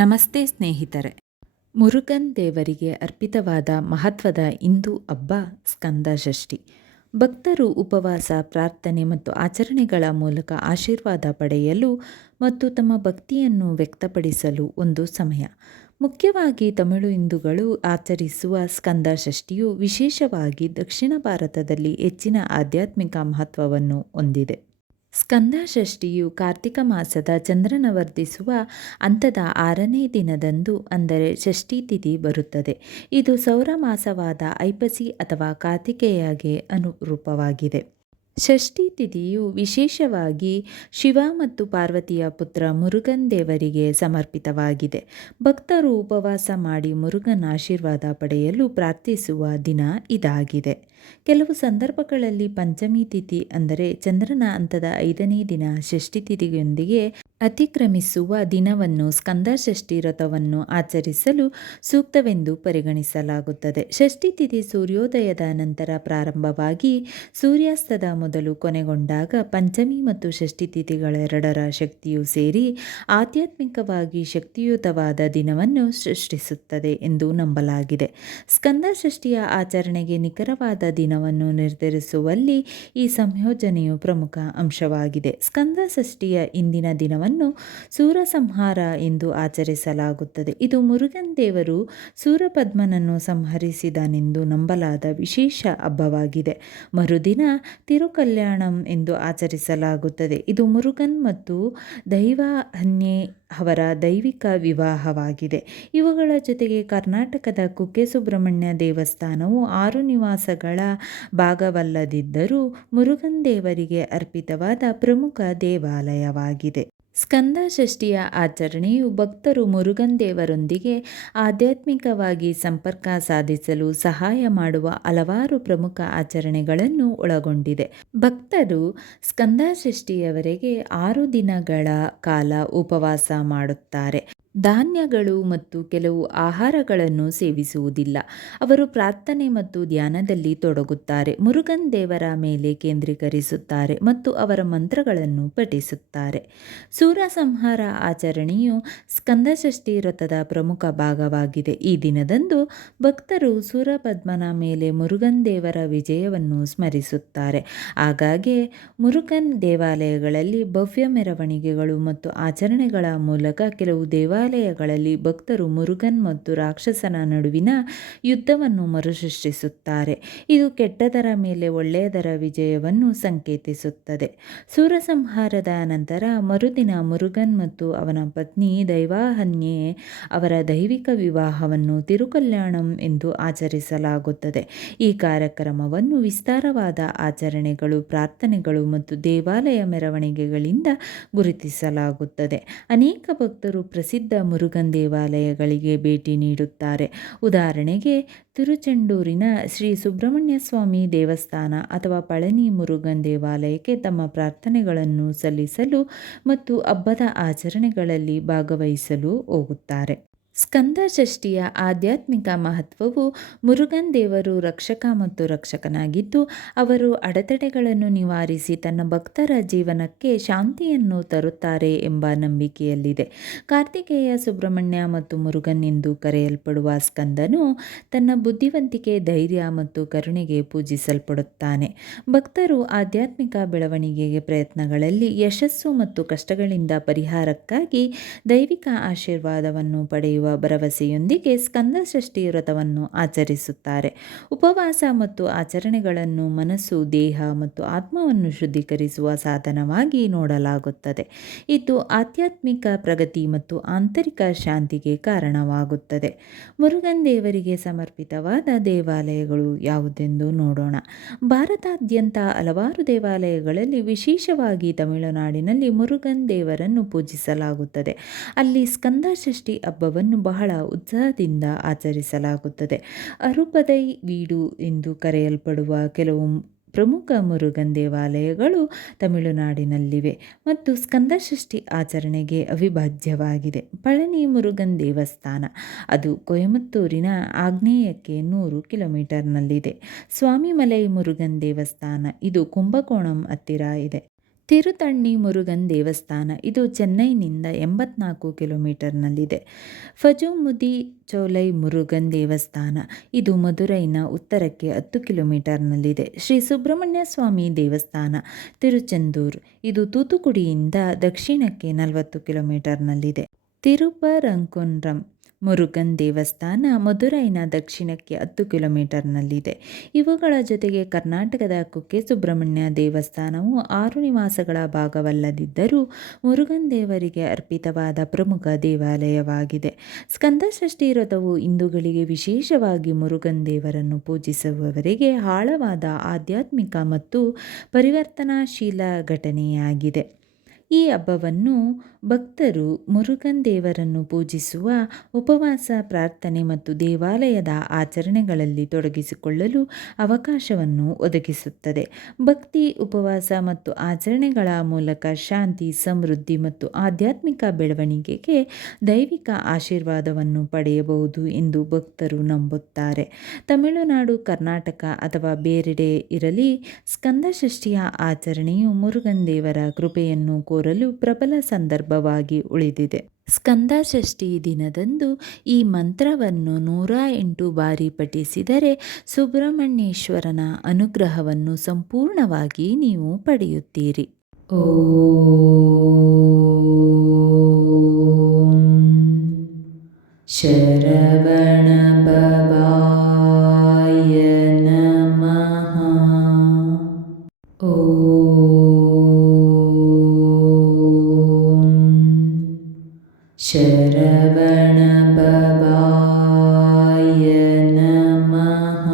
ನಮಸ್ತೆ ಸ್ನೇಹಿತರೆ. ಮುರುಗನ್ ದೇವರಿಗೆ ಅರ್ಪಿತವಾದ ಮಹತ್ವದ ಹಿಂದೂ ಹಬ್ಬ ಸ್ಕಂದಷಷ್ಠಿ. ಭಕ್ತರು ಉಪವಾಸ, ಪ್ರಾರ್ಥನೆ ಮತ್ತು ಆಚರಣೆಗಳ ಮೂಲಕ ಆಶೀರ್ವಾದ ಪಡೆಯಲು ಮತ್ತು ತಮ್ಮ ಭಕ್ತಿಯನ್ನು ವ್ಯಕ್ತಪಡಿಸಲು ಒಂದು ಸಮಯ. ಮುಖ್ಯವಾಗಿ ತಮಿಳು ಹಿಂದೂಗಳು ಆಚರಿಸುವ ಸ್ಕಂದಷಷ್ಠಿಯು ವಿಶೇಷವಾಗಿ ದಕ್ಷಿಣ ಭಾರತದಲ್ಲಿ ಹೆಚ್ಚಿನ ಆಧ್ಯಾತ್ಮಿಕ ಮಹತ್ವವನ್ನು ಹೊಂದಿದೆ. ಸ್ಕಂದಷಷ್ಠಿಯು ಕಾರ್ತಿಕ ಮಾಸದ ಚಂದ್ರನ ವರ್ಧಿಸುವ ಹಂತದ 6ನೇ ದಿನದಂದು, ಅಂದರೆ ಷಷ್ಠಿ ತಿಥಿ ಬರುತ್ತದೆ. ಇದು ಸೌರ ಮಾಸವಾದ ಐಪಸಿ ಅಥವಾ ಕಾರ್ತಿಕೇಯಗೆ ಅನುರೂಪವಾಗಿದೆ. ಷಷ್ಠಿ ತಿಥಿಯು ವಿಶೇಷವಾಗಿ ಶಿವ ಮತ್ತು ಪಾರ್ವತಿಯ ಪುತ್ರ ಮುರುಗನ್ ದೇವರಿಗೆ ಸಮರ್ಪಿತವಾಗಿದೆ. ಭಕ್ತರು ಉಪವಾಸ ಮಾಡಿ ಮುರುಗನ್ ಆಶೀರ್ವಾದ ಪಡೆಯಲು ಪ್ರಾರ್ಥಿಸುವ ದಿನ ಇದಾಗಿದೆ. ಕೆಲವು ಸಂದರ್ಭಗಳಲ್ಲಿ ಪಂಚಮಿ ತಿಥಿ, ಅಂದರೆ ಚಂದ್ರನ ಹಂತದ 5ನೇ ದಿನ, ಷಷ್ಠಿ ತಿಥಿಯೊಂದಿಗೆ ಅತಿಕ್ರಮಿಸುವ ದಿನವನ್ನು ಸ್ಕಂದಷಷ್ಠಿ ವ್ರತವನ್ನು ಆಚರಿಸಲು ಸೂಕ್ತವೆಂದು ಪರಿಗಣಿಸಲಾಗುತ್ತದೆ. ಷಷ್ಠಿ ತಿಥಿ ಸೂರ್ಯೋದಯದ ನಂತರ ಪ್ರಾರಂಭವಾಗಿ ಸೂರ್ಯಾಸ್ತದ ಮೊದಲು ಕೊನೆಗೊಂಡಾಗ ಪಂಚಮಿ ಮತ್ತು ಷಷ್ಠಿ ತಿಥಿಗಳೆರಡರ ಶಕ್ತಿಯು ಸೇರಿ ಆಧ್ಯಾತ್ಮಿಕವಾಗಿ ಶಕ್ತಿಯುತವಾದ ದಿನವನ್ನು ಸೃಷ್ಟಿಸುತ್ತದೆ ಎಂದು ನಂಬಲಾಗಿದೆ. ಸ್ಕಂದಷಷ್ಠಿಯ ಆಚರಣೆಗೆ ನಿಖರವಾದ ದಿನವನ್ನು ನಿರ್ಧರಿಸುವಲ್ಲಿ ಈ ಸಂಯೋಜನೆಯು ಪ್ರಮುಖ ಅಂಶವಾಗಿದೆ. ಸ್ಕಂದಷಷ್ಠಿಯ ಹಿಂದಿನ ದಿನವನ್ನು ಸೂರಸಂಹಾರ ಎಂದು ಆಚರಿಸಲಾಗುತ್ತದೆ. ಇದು ಮುರುಗನ್ ದೇವರು ಸೂರಪದ್ಮನನ್ನು ಸಂಹರಿಸಿದನೆಂದು ನಂಬಲಾದ ವಿಶೇಷ ಹಬ್ಬವಾಗಿದೆ. ಮರುದಿನ ತಿರುಕಲ್ಯಾಣಂ ಎಂದು ಆಚರಿಸಲಾಗುತ್ತದೆ. ಇದು ಮುರುಗನ್ ಮತ್ತು ದೈವಾನ್ಯೆ ಅವರ ದೈವಿಕ ವಿವಾಹವಾಗಿದೆ. ಇವುಗಳ ಜೊತೆಗೆ ಕರ್ನಾಟಕದ ಕುಕ್ಕೆ ಸುಬ್ರಹ್ಮಣ್ಯ ದೇವಸ್ಥಾನವು 6 ನಿವಾಸಗಳ ಭಾಗವಲ್ಲದಿದ್ದರೂ ಮುರುಗನ್ ದೇವರಿಗೆ ಅರ್ಪಿತವಾದ ಪ್ರಮುಖ ದೇವಾಲಯವಾಗಿದೆ. ಸ್ಕಂದಷಷ್ಠಿಯ ಆಚರಣೆಯು ಭಕ್ತರು ಮುರುಗನ್ ದೇವರೊಂದಿಗೆ ಆಧ್ಯಾತ್ಮಿಕವಾಗಿ ಸಂಪರ್ಕ ಸಾಧಿಸಲು ಸಹಾಯ ಮಾಡುವ ಹಲವಾರು ಪ್ರಮುಖ ಆಚರಣೆಗಳನ್ನು ಒಳಗೊಂಡಿದೆ. ಭಕ್ತರು ಸ್ಕಂದಷಷ್ಠಿಯವರೆಗೆ 6 ದಿನಗಳ ಕಾಲ ಉಪವಾಸ ಮಾಡುತ್ತಾರೆ. ಧಾನ್ಯಗಳು ಮತ್ತು ಕೆಲವು ಆಹಾರಗಳನ್ನು ಸೇವಿಸುವುದಿಲ್ಲ. ಅವರು ಪ್ರಾರ್ಥನೆ ಮತ್ತು ಧ್ಯಾನದಲ್ಲಿ ತೊಡಗುತ್ತಾರೆ, ಮುರುಗನ್ ದೇವರ ಮೇಲೆ ಕೇಂದ್ರೀಕರಿಸುತ್ತಾರೆ ಮತ್ತು ಅವರ ಮಂತ್ರಗಳನ್ನು ಪಠಿಸುತ್ತಾರೆ. ಸೂರಸಂಹಾರ ಆಚರಣೆಯು ಸ್ಕಂದಷಷ್ಠಿ ವ್ರತದ ಪ್ರಮುಖ ಭಾಗವಾಗಿದೆ. ಈ ದಿನದಂದು ಭಕ್ತರು ಸೂರಪದ್ಮನ ಮೇಲೆ ಮುರುಗನ್ ದೇವರ ವಿಜಯವನ್ನು ಸ್ಮರಿಸುತ್ತಾರೆ. ಆಗಾಗ್ಗೆ ಮುರುಗನ್ ದೇವಾಲಯಗಳಲ್ಲಿ ಭವ್ಯ ಮೆರವಣಿಗೆಗಳು ಮತ್ತು ಆಚರಣೆಗಳ ಮೂಲಕ ಕೆಲವು ದೇವಾಲಯಗಳಲ್ಲಿ ಭಕ್ತರು ಮುರುಗನ್ ಮತ್ತು ರಾಕ್ಷಸನ ನಡುವಿನ ಯುದ್ಧವನ್ನು ಮರುಸೃಷ್ಟಿಸುತ್ತಾರೆ. ಇದು ಕೆಟ್ಟದರ ಮೇಲೆ ಒಳ್ಳೆಯದರ ವಿಜಯವನ್ನು ಸಂಕೇತಿಸುತ್ತದೆ. ಸೂರಸಂಹಾರದ ನಂತರ ಮರುದಿನ ಮುರುಗನ್ ಮತ್ತು ಅವನ ಪತ್ನಿ ದೈವಾನ್ಯೆ ಅವರ ದೈವಿಕ ವಿವಾಹವನ್ನು ತಿರುಕಲ್ಯಾಣಂ ಎಂದು ಆಚರಿಸಲಾಗುತ್ತದೆ. ಈ ಕಾರ್ಯಕ್ರಮವನ್ನು ವಿಸ್ತಾರವಾದ ಆಚರಣೆಗಳು, ಪ್ರಾರ್ಥನೆಗಳು ಮತ್ತು ದೇವಾಲಯ ಮೆರವಣಿಗೆಗಳಿಂದ ಗುರುತಿಸಲಾಗುತ್ತದೆ. ಅನೇಕ ಭಕ್ತರು ಪ್ರಸಿದ್ಧ ಮುರುಗನ್ ದೇವಾಲಯಗಳಿಗೆ ಭೇಟಿ ನೀಡುತ್ತಾರೆ. ಉದಾಹರಣೆಗೆ, ತಿರುಚೆಂಡೂರಿನ ಶ್ರೀ ಸುಬ್ರಹ್ಮಣ್ಯ ಸ್ವಾಮಿ ದೇವಸ್ಥಾನ ಅಥವಾ ಪಳನಿ ಮುರುಗನ್ ದೇವಾಲಯಕ್ಕೆ ತಮ್ಮ ಪ್ರಾರ್ಥನೆಗಳನ್ನು ಸಲ್ಲಿಸಲು ಮತ್ತು ಹಬ್ಬದ ಆಚರಣೆಗಳಲ್ಲಿ ಭಾಗವಹಿಸಲು ಹೋಗುತ್ತಾರೆ. ಸ್ಕಂದಷಷ್ಠಿಯ ಆಧ್ಯಾತ್ಮಿಕ ಮಹತ್ವವು ಮುರುಗನ್ ದೇವರು ರಕ್ಷಕ ಮತ್ತು ರಕ್ಷಕನಾಗಿದ್ದು, ಅವರು ಅಡೆತಡೆಗಳನ್ನು ನಿವಾರಿಸಿ ತನ್ನ ಭಕ್ತರ ಜೀವನಕ್ಕೆ ಶಾಂತಿಯನ್ನು ತರುತ್ತಾರೆ ಎಂಬ ನಂಬಿಕೆಯಲ್ಲಿದೆ. ಕಾರ್ತಿಕೇಯ, ಸುಬ್ರಹ್ಮಣ್ಯ ಮತ್ತು ಮುರುಗನ್ ಎಂದು ಕರೆಯಲ್ಪಡುವ ಸ್ಕಂದನು ತನ್ನ ಬುದ್ಧಿವಂತಿಕೆ, ಧೈರ್ಯ ಮತ್ತು ಕರುಣೆಗೆ ಪೂಜಿಸಲ್ಪಡುತ್ತಾನೆ. ಭಕ್ತರು ಆಧ್ಯಾತ್ಮಿಕ ಬೆಳವಣಿಗೆಗೆ ಪ್ರಯತ್ನಗಳಲ್ಲಿ ಯಶಸ್ಸು ಮತ್ತು ಕಷ್ಟಗಳಿಂದ ಪರಿಹಾರಕ್ಕಾಗಿ ದೈವಿಕ ಆಶೀರ್ವಾದವನ್ನು ಪಡೆಯುವ ಭರವಸೆಯೊಂದಿಗೆ ಸ್ಕಂದಷಷ್ಠಿ ವ್ರತವನ್ನು ಆಚರಿಸುತ್ತಾರೆ. ಉಪವಾಸ ಮತ್ತು ಆಚರಣೆಗಳನ್ನು ಮನಸ್ಸು, ದೇಹ ಮತ್ತು ಆತ್ಮವನ್ನು ಶುದ್ಧೀಕರಿಸುವ ಸಾಧನವಾಗಿ ನೋಡಲಾಗುತ್ತದೆ. ಇದು ಆಧ್ಯಾತ್ಮಿಕ ಪ್ರಗತಿ ಮತ್ತು ಆಂತರಿಕ ಶಾಂತಿಗೆ ಕಾರಣವಾಗುತ್ತದೆ. ಮುರುಗನ್ ದೇವರಿಗೆ ಸಮರ್ಪಿತವಾದ ದೇವಾಲಯಗಳು ಯಾವುದೆಂದು ನೋಡೋಣ. ಭಾರತಾದ್ಯಂತ ಹಲವಾರು ದೇವಾಲಯಗಳಲ್ಲಿ, ವಿಶೇಷವಾಗಿ ತಮಿಳುನಾಡಿನಲ್ಲಿ ಮುರುಗನ್ ದೇವರನ್ನು ಪೂಜಿಸಲಾಗುತ್ತದೆ. ಅಲ್ಲಿ ಸ್ಕಂದಷಷ್ಠಿ ಹಬ್ಬವನ್ನು ಬಹಳ ಉತ್ಸಾಹದಿಂದ ಆಚರಿಸಲಾಗುತ್ತದೆ. ಅರುಪದೈ ವೀಡು ಎಂದು ಕರೆಯಲ್ಪಡುವ ಕೆಲವು ಪ್ರಮುಖ ಮುರುಗನ್ ದೇವಾಲಯಗಳು ತಮಿಳುನಾಡಿನಲ್ಲಿವೆ ಮತ್ತು ಸ್ಕಂದಷಷ್ಠಿ ಆಚರಣೆಗೆ ಅವಿಭಾಜ್ಯವಾಗಿದೆ. ಪಳನಿ ಮುರುಗನ್ ದೇವಸ್ಥಾನ, ಅದು ಕೊಯಮತ್ತೂರಿನ ಆಗ್ನೇಯಕ್ಕೆ 100 ಕಿಲೋಮೀಟರ್ನಲ್ಲಿದೆ. ಸ್ವಾಮಿಮಲೈ ಮುರುಗನ್ ದೇವಸ್ಥಾನ, ಇದು ಕುಂಭಕೋಣಂ ಹತ್ತಿರ ಇದೆ. ತಿರುತಣ್ಣಿ ಮುರುಗನ್ ದೇವಸ್ಥಾನ ಇದು ಚೆನ್ನೈನಿಂದ 84 ಕಿಲೋಮೀಟರ್ನಲ್ಲಿದೆ. ಫಜುಮುದಿ ಚೋಲೈ ಮುರುಗನ್ ದೇವಸ್ಥಾನ ಇದು ಮದುರೈನ ಉತ್ತರಕ್ಕೆ 10 ಕಿಲೋಮೀಟರ್ನಲ್ಲಿದೆ. ಶ್ರೀ ಸುಬ್ರಹ್ಮಣ್ಯ ಸ್ವಾಮಿ ದೇವಸ್ಥಾನ ತಿರುಚೆಂದೂರ್ ಇದು ತೂತುಕುಡಿಯಿಂದ ದಕ್ಷಿಣಕ್ಕೆ 40 ಕಿಲೋಮೀಟರ್ನಲ್ಲಿದೆ. ತಿರುಪರಂಕುನ್ರಂ ಮುರುಗನ್ ದೇವಸ್ಥಾನ ಮದುರೈನ ದಕ್ಷಿಣಕ್ಕೆ 10 ಕಿಲೋಮೀಟರ್ನಲ್ಲಿದೆ. ಇವುಗಳ ಜೊತೆಗೆ ಕರ್ನಾಟಕದ ಕುಕ್ಕೆ ಸುಬ್ರಹ್ಮಣ್ಯ ದೇವಸ್ಥಾನವು 6 ನಿವಾಸಗಳ ಭಾಗವಲ್ಲದಿದ್ದರೂ ಮುರುಗನ್ ದೇವರಿಗೆ ಅರ್ಪಿತವಾದ ಪ್ರಮುಖ ದೇವಾಲಯವಾಗಿದೆ. ಸ್ಕಂದಷಷ್ಠಿ ವ್ರತವು ಹಿಂದೂಗಳಿಗೆ, ವಿಶೇಷವಾಗಿ ಮುರುಗನ್ ದೇವರನ್ನು ಪೂಜಿಸುವವರಿಗೆ ಆಳವಾದ ಆಧ್ಯಾತ್ಮಿಕ ಮತ್ತು ಪರಿವರ್ತನಾಶೀಲ ಘಟನೆಯಾಗಿದೆ. ಈ ಹಬ್ಬವನ್ನು ಭಕ್ತರು ಮುರುಗನ್ ದೇವರನ್ನು ಪೂಜಿಸುವ, ಉಪವಾಸ, ಪ್ರಾರ್ಥನೆ ಮತ್ತು ದೇವಾಲಯದ ಆಚರಣೆಗಳಲ್ಲಿ ತೊಡಗಿಸಿಕೊಳ್ಳಲು ಅವಕಾಶವನ್ನು ಒದಗಿಸುತ್ತದೆ. ಭಕ್ತಿ, ಉಪವಾಸ ಮತ್ತು ಆಚರಣೆಗಳ ಮೂಲಕ ಶಾಂತಿ, ಸಮೃದ್ಧಿ ಮತ್ತು ಆಧ್ಯಾತ್ಮಿಕ ಬೆಳವಣಿಗೆಗೆ ದೈವಿಕ ಆಶೀರ್ವಾದವನ್ನು ಪಡೆಯಬಹುದು ಎಂದು ಭಕ್ತರು ನಂಬುತ್ತಾರೆ. ತಮಿಳುನಾಡು, ಕರ್ನಾಟಕ ಅಥವಾ ಬೇರೆಡೆ ಇರಲಿ, ಸ್ಕಂದಷಷ್ಠಿಯ ಆಚರಣೆಯು ಮುರುಗನ್ ದೇವರ ಕೃಪೆಯನ್ನು ಕೋರಲು ಪ್ರಬಲ ಸಂದರ್ಭವಾಗಿ ಉಳಿದಿದೆ. ಸ್ಕಂದಷಷ್ಠಿ ದಿನದಂದು ಈ ಮಂತ್ರವನ್ನು 108 ಬಾರಿ ಪಠಿಸಿದರೆ ಸುಬ್ರಹ್ಮಣ್ಯೇಶ್ವರನ ಅನುಗ್ರಹವನ್ನು ಸಂಪೂರ್ಣವಾಗಿ ನೀವು ಪಡೆಯುತ್ತೀರಿ. ಓಂ ಶರವಣ ಭವಾಯ ನಮಃ. ಶರವಣ ಭವಾಯ ನಮಃ.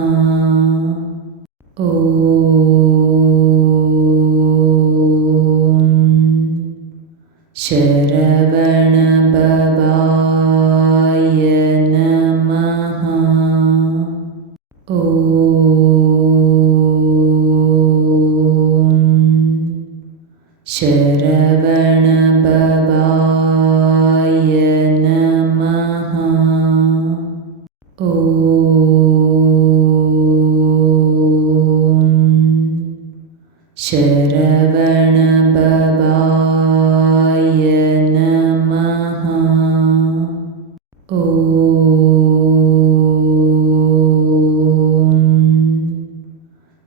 ಓಂ ಶರವಣ ಭವಾಯ ನಮಃ. ಓಂ ಶರವಣ ಭವಾಯ ನಮಃ. ಓಂ ಶರವಣ ಭವಾಯ ನಮಃ. ಓಂ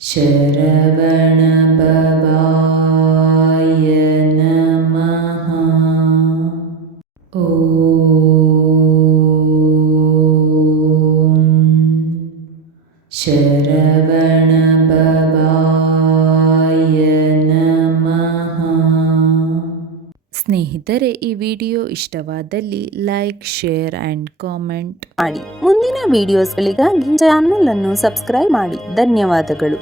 ಶರವಣ ಭವಾಯ ನಮಃ. ಓಂ ಶರವಣ ಭವಾಯ ನಮಃ. ಸ್ನೇಹಿತರೆ, ಈ ವಿಡಿಯೋ ಇಷ್ಟವಾದಲ್ಲಿ ಲೈಕ್, ಶೇರ್ ಆ್ಯಂಡ್ ಕಾಮೆಂಟ್ ಮಾಡಿ. ಮುಂದಿನ ವಿಡಿಯೋಸ್ಗಳಿಗಾಗಿ ಚಾನಲ್ ಅನ್ನು ಸಬ್ಸ್ಕ್ರೈಬ್ ಮಾಡಿ. ಧನ್ಯವಾದಗಳು.